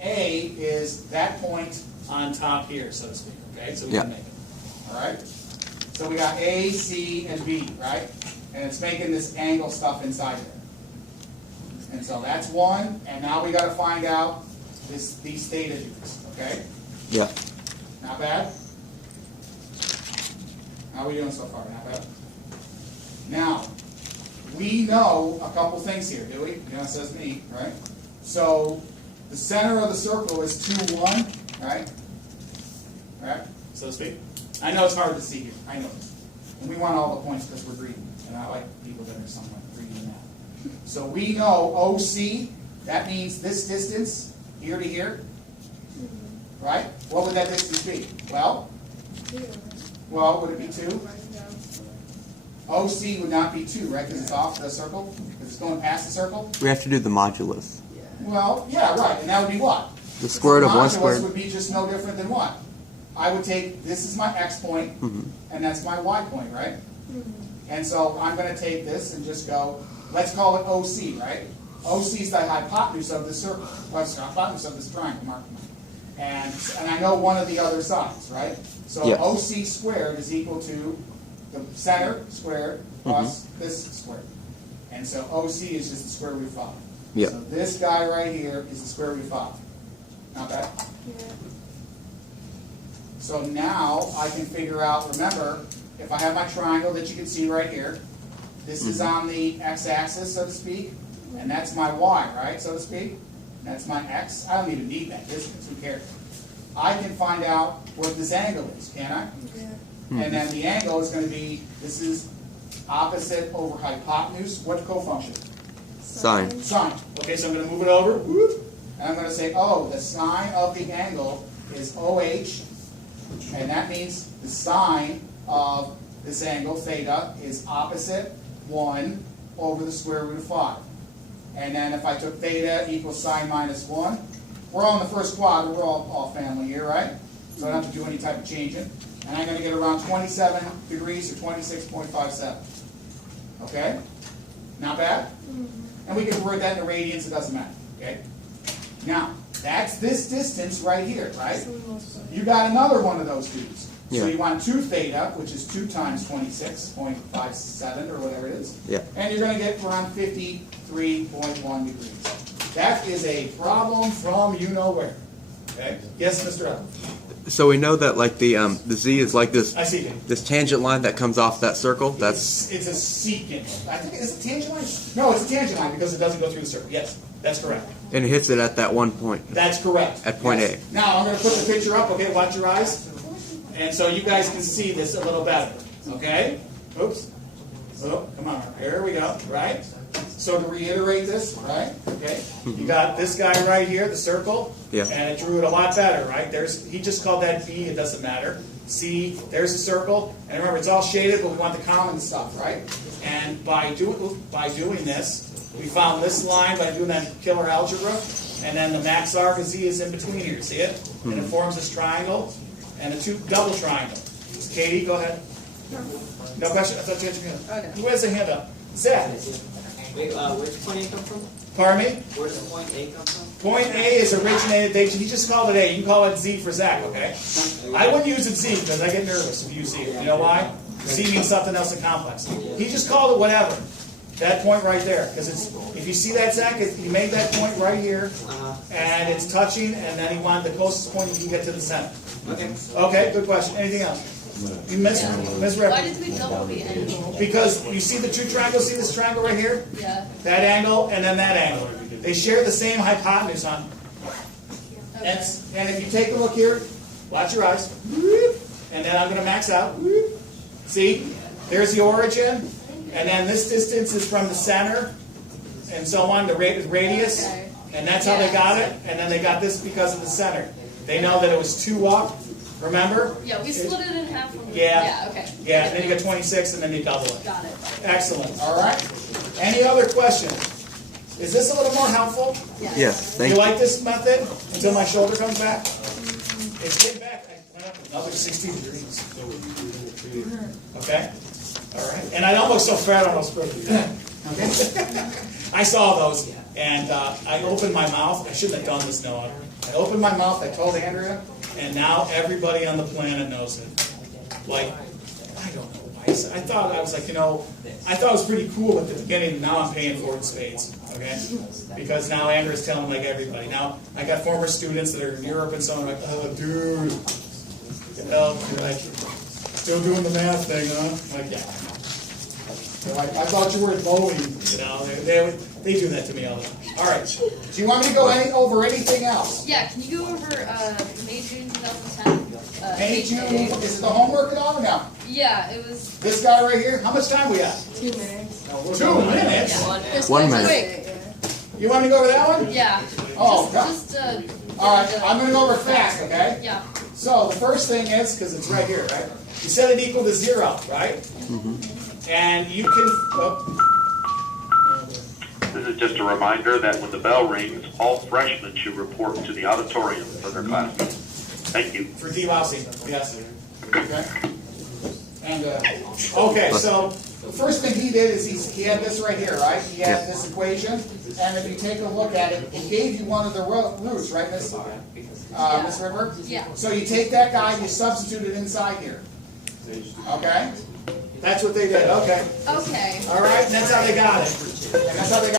A is that point on top here, so to speak, okay? So we can make it, all right? So we got A, C, and B, right? And it's making this angle stuff inside there. And so that's one, and now we got to find out these theta degrees, okay? Yeah. Not bad? How are we doing so far? Not bad? Now, we know a couple things here, do we? Yeah, it says me, right? So, the center of the circle is 2, 1, right? Right? So to speak. I know it's hard to see here. I know this. And we want all the points because we're greedy. And I like people that are somewhat greedy in that. So we know OC, that means this distance, here to here. Right? What would that distance be? Well, would it be 2? OC would not be 2, right? Because it's off the circle? Because it's going past the circle? We have to do the modulus. Well, yeah, right. And that would be what? The square root of 1 squared. Would be just no different than what? I would take, this is my x point, and that's my y point, right? And so I'm going to take this and just go, let's call it OC, right? OC is the hypotenuse of the circle, or the hypotenuse of this triangle, mark. And I know one of the other sides, right? So OC squared is equal to the center squared plus this squared. And so OC is just the square root of 5. Yeah. So this guy right here is the square root of 5. Not bad? Yeah. So now I can figure out, remember, if I have my triangle that you can see right here, this is on the x-axis, so to speak, and that's my y, right, so to speak. That's my x. I don't even need that distance. Who cares? I can find out what this angle is, can I? Yeah. And then the angle is going to be, this is opposite over hypotenuse. What cofunction? Sine. Sine. Okay, so I'm going to move it over. Whoop, and I'm going to say, oh, the sine of the angle is OH, and that means the sine of this angle, theta, is opposite 1 over the square root of 5. And then if I took theta equals sine minus 1, we're all in the first quadrant, we're all family here, right? So I don't have to do any type of changing. And I'm going to get around 27 degrees or 26.57. Okay? Not bad? And we can convert that into radians, it doesn't matter. Okay? Now, that's this distance right here, right? You got another one of those dudes. Yeah. So you want 2 theta, which is 2 times 26.57 or whatever it is. Yeah. And you're going to get around 53.1 degrees. That is a problem from you-know-where. Okay? Yes, Mr. Evans? So we know that like the z is like this I see. this tangent line that comes off that circle. That's It's a secant. I think it's a tangent line. No, it's a tangent line because it doesn't go through the circle. Yes, that's correct. and it hits it at that one point. That's correct. At point yes. A. Now I'm going to put the picture up. Okay, watch your eyes, and so you guys can see this a little better. Okay. Oops. Oh, come on. Here we go. Right. So to reiterate this, right? Okay. You got this guy right here, the circle. Yeah. And it drew it a lot better, right? He just called that B. It doesn't matter. C. There's the circle. And remember, it's all shaded, but we want the common stuff, right? And by doing this, we found this line by doing that killer algebra, and then the max arc of Z is in between here. See it? And it forms this triangle and a double triangle. Katie, go ahead. No question? I thought you had your hand up. Okay. Who has a hand up? Zach. Wait, where's point A come from? Pardon me? Where does point A come from? Point A is originated, he just called it A. You can call it Z for Zach, okay? I wouldn't use it Z because I get nervous if you use Z. You know why? Z means something else in complex. He just called it whatever. That point right there. Because if you see that, Zach, he made that point right here, and it's touching, and then he wanted the closest point he can get to the center. Okay. Okay, good question. Anything else? You Why misrepresented. did we double the angle? Because you see the two triangles, see this triangle right here? Yeah. That angle and then that angle. They share the same hypotenuse on. Okay. And if you take a look here, watch your eyes. And then I'm going to max out. See? There's the origin. And then this distance is from the center and so on, the radius. Okay. And that's how they got it. And then they got this because of the center. They know that it was 2 up. Remember? Yeah, we split it in half. Yeah. Okay. Yeah, and then you got 26 and then you double it. Got it. Excellent. All right. Any other questions? Is this a little more helpful? Yes. You Thank you. like this method until my shoulder comes back? It's getting back. I went up another 60 degrees. Okay? All right. And I don't look so fat on those spreadsheets. Okay? I saw those, and I opened my mouth. I shouldn't have done this, Noah. I opened my mouth, I told Andrea, and now everybody on the planet knows it. Like, I don't know why. I thought, I was like, I thought it was pretty cool at the beginning, and now I'm paying for it in spades, okay? Because now Andrea's telling like everybody. Now, I got former students that are in Europe and so on, like, oh, dude, you're like, still doing the math thing, huh? Like, yeah. They're like, I thought you were at Boeing. They do that to me all the time. All right. Do you want me to go over anything else? Yeah, can you go over May, June 2010? May, June, is it the homework at all or no? Yeah, it was. This guy right here, how much time we got? 2 minutes. 2 minutes? Yeah. 1 minute. Quick. You want me to go over that one? Yeah. Oh, just all right, I'm going to go over fast, okay? Yeah. So the first thing is, because it's right here, right? You set it equal to 0, right? Mm-hmm. And you can... This is just a reminder that when the bell rings, all freshmen should report to the auditorium for their classes. Thank you. For delousing, yes. Okay. And, okay, so the first thing he did is he had this right here, right? He had this equation, and if you take a look at it, he gave you one of the roots, right, Miss River? Yeah. So you take that guy, you substitute it inside here. Okay? That's what they did, okay. Okay. All right, and that's how they got it. And that's how they got